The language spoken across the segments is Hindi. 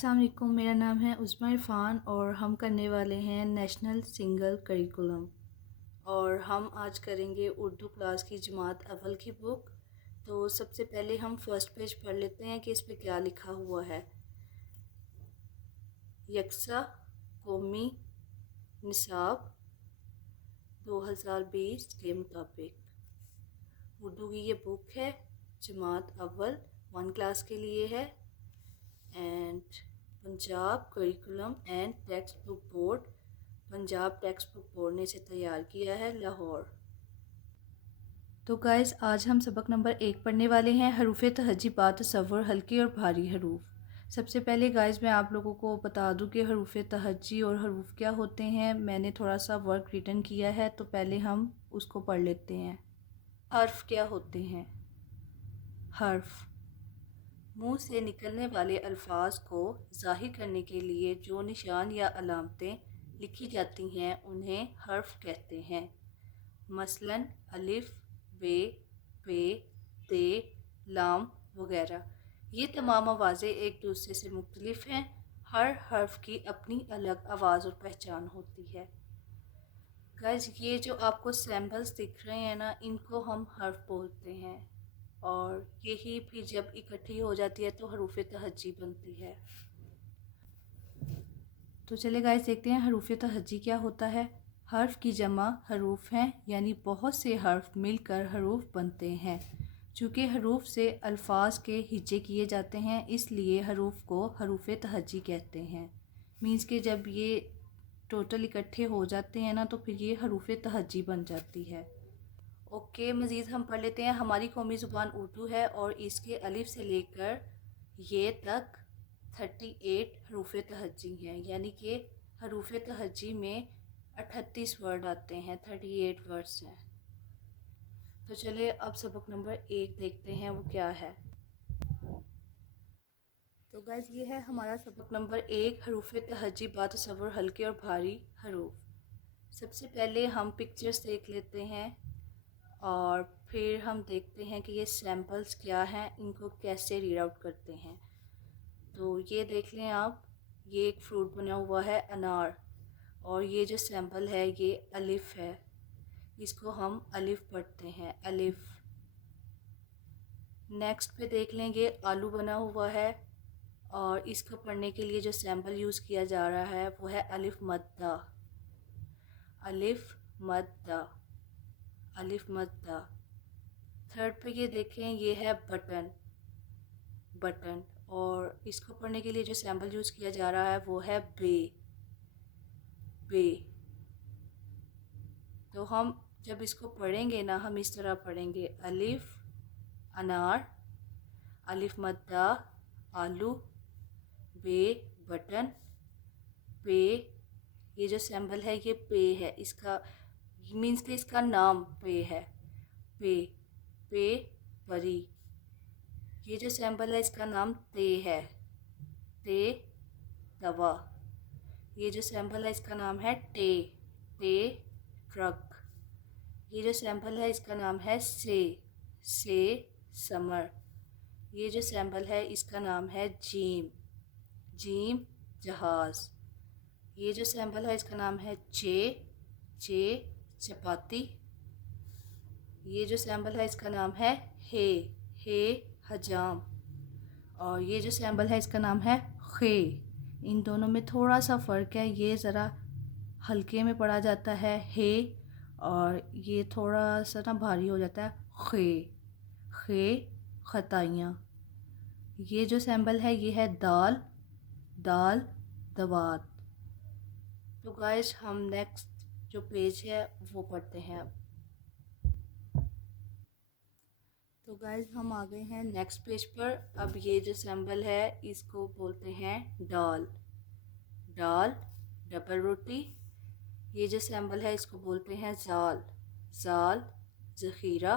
अस्सलाम वालेकुम। मेरा नाम है उस्मा इरफान और हम करने वाले हैं नेशनल सिंगल करिकुलम और हम आज करेंगे उर्दू क्लास की जमात अव्वल की बुक। तो सबसे पहले हम फर्स्ट पेज पढ़ लेते हैं कि इस पे क्या लिखा हुआ है। यकसा कौमी निसाब 2020 के मुताबिक उर्दू की ये बुक है, जमात अव्वल 1 क्लास के लिए है and Punjab curriculum and text book board, Punjab text book board ने इसे तैयार किया है, लाहौर। तो गाइस आज हम सबक नंबर 1 पढ़ने वाले हैं, हरूफ तहज्जी बा तसव्वुर, हल्के और भारी हरूफ। सबसे पहले गाइस मैं आप लोगों को बता दूं कि हरूफ तहज्जी और हरूफ क्या होते हैं। मैंने थोड़ा सा वर्क रिटन किया है तो पहले हम उसको पढ़ लेते हैं। हर्फ क्या होते हैं? हर्फ मुंह से निकलने वाले अल्फाज को ज़ाहिर करने के लिए जो निशान या अलामतें लिखी जाती हैं उन्हें हर्फ कहते हैं। मसलन अलिफ, बे, पे, ते, लाम वगैरह। ये तमाम आवाज़ें एक दूसरे से मुख्तलिफ हैं। हर हर्फ की अपनी अलग आवाज़ और पहचान होती है। गाइस ये जो आपको सैम्पल्स दिख रहे हैं ना, इनको हम हर्फ बोलते हैं और यही फिर जब इकट्ठी हो जाती है तो हरूफ तहज्जी बनती है। तो चले गाइस देखते हैं हरूफ तहज्जी क्या होता है। हर्फ की जमा हरूफ हैं, यानी बहुत से हर्फ मिलकर हरूफ बनते हैं। चूँकि हरूफ से अल्फाज के हिज्जे किए जाते हैं इसलिए हरूफ को हरूफ तहज्जी कहते हैं। मीन्स कि जब ये टोटल इकट्ठे हो जाते हैं ना तो फिर ये हरूफ तहज्जी बन जाती है। ओके, मज़ीद हम पढ़ लेते हैं। हमारी कौमी ज़ुबान उर्दू है और इसके अलिफ से लेकर ये तक 38 हरूफ तहज्जी हैं, यानी कि हरूफ तहज्जी में 38 वर्ड आते हैं, 38 वर्ड्स हैं। तो चलिए अब सबक नंबर 1 देखते हैं वो क्या है। तो गाइस ये है हमारा सबक नंबर 1, हरूफ तहज्जी बा तसव्वुर, हल्के और भारी हरूफ। सबसे पहले हम पिक्चर्स देख लेते हैं और फिर हम देखते हैं कि ये सैम्पल्स क्या हैं, इनको कैसे रीड आउट करते हैं। तो ये देख लें आप, ये एक फ्रूट बना हुआ है अनार और ये जो सैम्पल है ये अलिफ है, इसको हम अलिफ पढ़ते हैं, अलिफ। नेक्स्ट पे देख लें ये आलू बना हुआ है और इसको पढ़ने के लिए जो सैम्पल यूज़ किया जा रहा है वो है अलिफ मद्दा, अलिफ मद्दा, अलिफ मद्दा। थर्ड पे ये देखें ये है बटन, बटन, और इसको पढ़ने के लिए जो सैम्पल यूज़ किया जा रहा है वो है बे, बे। तो हम जब इसको पढ़ेंगे ना हम इस तरह पढ़ेंगे, अलिफ अनार, अलिफ मद्दा आलू, बे बटन, पे। ये जो सैम्पल है ये पे है, इसका मीन्स कि इसका नाम पे है, पे, पे परी। ये जो सैम्पल है इसका नाम ते है, ते दवा। ये जो सैम्पल है इसका नाम है टे, ते ट्रक। ये जो सैम्पल है इसका नाम है से समर। ये जो सैम्पल है इसका नाम है जीम, जीम जहाज़। ये जो सैम्पल है इसका नाम है चे चपाती। ये जो सैम्पल है इसका नाम है हे हजाम। और ये जो सैम्पल है इसका नाम है खे। इन दोनों में थोड़ा सा फ़र्क है, ये ज़रा हल्के में पढ़ा जाता है हे और ये थोड़ा सा ना भारी हो जाता है खे खताइयाँ। ये जो सैम्पल है ये है दाल, दाल दवात। तो गाइस हम नेक्स्ट जो पेज है वो पढ़ते हैं अब। तो गाइस हम आ गए हैं नेक्स्ट पेज पर। अब ये जो सैम्पल है इसको बोलते हैं दाल, दाल डबल रोटी। ये जो सैम्पल है इसको बोलते हैं जाल, जाल ज़ख़ीरा।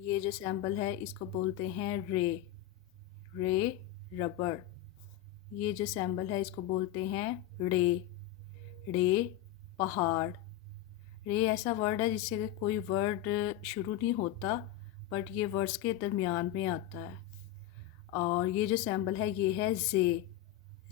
ये जो सैम्पल है इसको बोलते हैं रे रबड़। ये जो सैम्पल है इसको बोलते हैं रे पहाड़। रे ऐसा वर्ड है जिससे कोई वर्ड शुरू नहीं होता बट ये वर्ड्स के दरमियान में आता है। और ये जो सैम्पल है ये है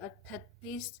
38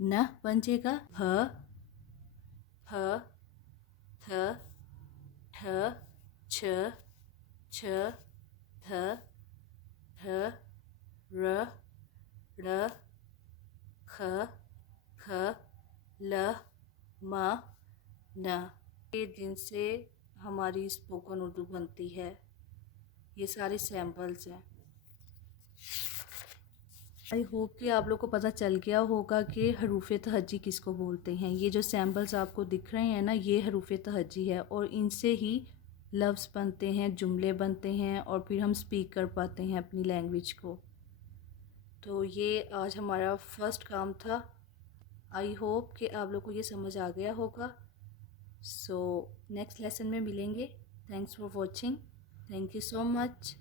न बन जाएगा भ, फ, थ, ठ, छ, छ, ध, ध, र, ड़, ख, ख, ल, म, न। ये दिन से हमारी स्पोकन उर्दू बनती है। ये सारे सैम्पल्स हैं। आई होप कि आप लोग को पता चल गया होगा कि हरूफ तहज्जी किसको बोलते हैं। ये जो सैम्पल्स आपको दिख रहे हैं ना, ये हरूफ तहज्जी है और इनसे ही लफ्ज़ बनते हैं, जुमले बनते हैं और फिर हम स्पीक कर पाते हैं अपनी लैंग्वेज को। तो ये आज हमारा फर्स्ट काम था। आई होप कि आप लोग को ये समझ आ गया होगा। सो नेक्स्ट लेसन में मिलेंगे। Thanks for watching. Thank you so much.